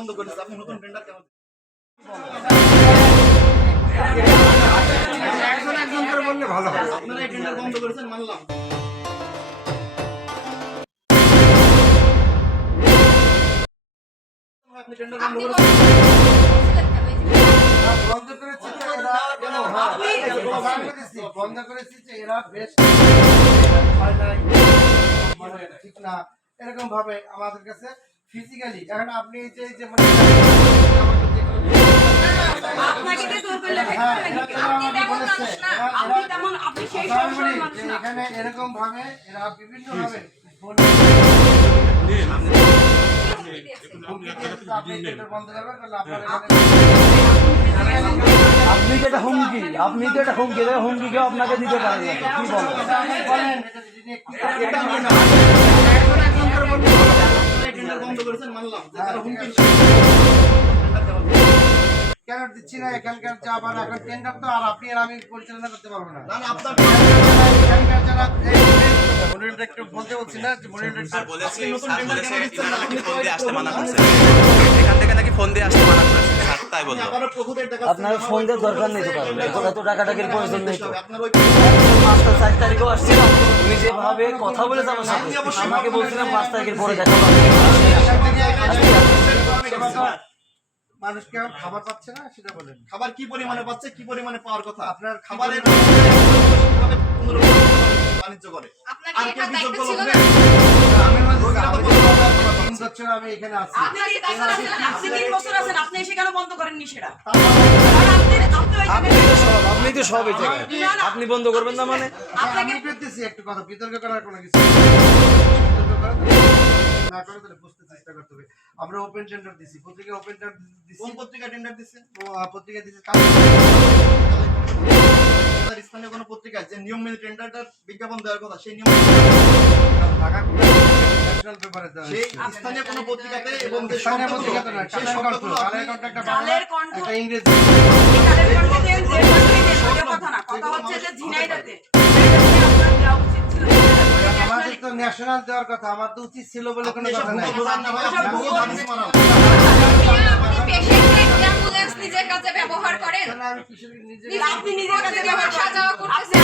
বন্ধ করেছে, আপনি নতুন টেন্ডার কেন? একজন করে বললে ভালো হয়। আপনারা এই টেন্ডার বন্ধ করেছেন মানলাম। আপনি টেন্ডার বন্ধ করেছেন। বন্ধ করেছি তো এরা বন্ধ করেছি যে এরা বেশ মানে ঠিক না এরকম ভাবে আমাদের কাছে ফিজিক্যালি এখন আপনি যে যে মানে এখানে এরকম ভাবে এরা বিভিন্ন ভাবে আপনি তো এটা হুমকি, আপনি তো এটা হুমকি, হুমকিকেও আপনাকে দিতে পারেন না, কি বলেন? বন্ধ করেছেন মানলাম, কেন দিচ্ছি না এখানকার চা বান এখন টেন্ডার তো আর আপনি আর আমি পরিচালনা করতে পারবো না। আপনার এখানকার যারা মনিটর একটু বলতে বলছি না যে মনিটর স্যার বলেছে ইনারা নাকি ফোন দিয়ে আসতে মানা করছে, এখান থেকে নাকি ফোন দিয়ে আসতে মানা করছে স্যার, তাই বললো। আপনার ফোন দেওয়ার দরকার নেই তো, কারণ এত টাকাটাকির প্রয়োজন নেই তো। মাস্টার 4 তারিখেও আসছিলাম, উনি যেভাবে কথা বলে আমার সাথে আমাকে বলছিলাম 5 তারিখের পরে দেখা হবে। মানুষকে এখন খাবার পাচ্ছে না সেটা বলেন। খাবার কি পরিমাণে পাচ্ছে, কি পরিমাণে পাওয়ার কথা? আপনার খাবারের বাণিজ্য করে আর কেউ কি যোগ্য লোক নেই? আমি বলছি 3 বছর আমি এখানে আছি। আপনি 3 বছর আছেন, আপনি এসে কেন বন্ধ করেননি সেটা? আপনি তো সব এই জায়গায়, আপনি বন্ধ করবেন না মানে? আমি করতেছি একটু কথা বিতর্ক করার কোনো কিছু বিতর্ক করা না করে তাহলে বুঝতে চেষ্টা করতে হবে। আমরা ওপেন টেন্ডার দিছি, পত্রিকা ওপেন টেন্ডার দিছি। কোন পত্রিকা টেন্ডার দিচ্ছে? পত্রিকা দিছি স্থানীয় কোন পত্রিকায় যে নিয়ম মেনে টেন্ডারটার বিজ্ঞাপন দেওয়ার কথা সেই নিয়ম ঢাকা ন্যাশনাল পেপারে দেওয়া সেই স্থানীয় কোন পত্রিকাতে এবং যে স্থানীয় পত্রিকাতে না সেই কালের কণ্ঠ শব্দগুলো কালের কণ্ঠ একটা কালের কণ্ঠ একটা ইংরেজি কালের কণ্ঠ দেন, যে কণ্ঠ কথা না, কথা হচ্ছে যে ঝিনাইদাতে আপনার দেওয়া উচিত ছিল। আমাদের তো ন্যাশনাল দেওয়ার কথা, আমার তো উচিত ছিল বলে কোনো কথা নাই। অ্যাম্বুলেন্স নিজের কাছে ব্যবহার করেন, আমি কিসের নিজে আপনি নিজের কাছে ব্যবহার আসা যাওয়া করতেছেন,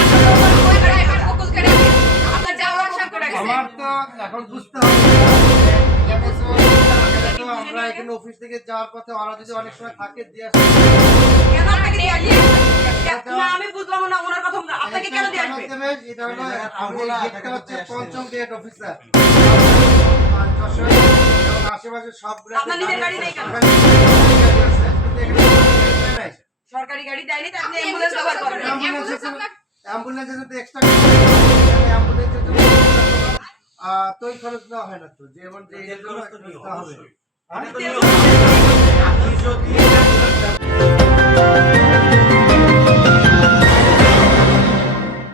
আপনার যাওয়া আসা করে গেছে। আমার তো এখন বুঝতে হবে আমরা এখানে অফিস থেকে যাওয়ার পথে ওরা যদি অনেক সময় থাকে দিয়ে আসে কেন আপনাকে দিয়ে আসবে? না আমি বুঝলাম না ওনার কথা, আপনাকে কেন দিয়ে আসবে? এটা হলো আমি দেখতে হচ্ছে পঞ্চম গ্রেড অফিসার আশেপাশে সবগুলো আপনার নিজের গাড়ি নেই কেন? সরকারি গাড়ি দেয়নি তো আপনি অ্যাম্বুলেন্স ব্যবহার করেন। অ্যাম্বুলেন্সের যদি এক্সট্রা অ্যাম্বুলেন্সের জন্য তো খরচ দেওয়া হয় না তো যেমন যে হবে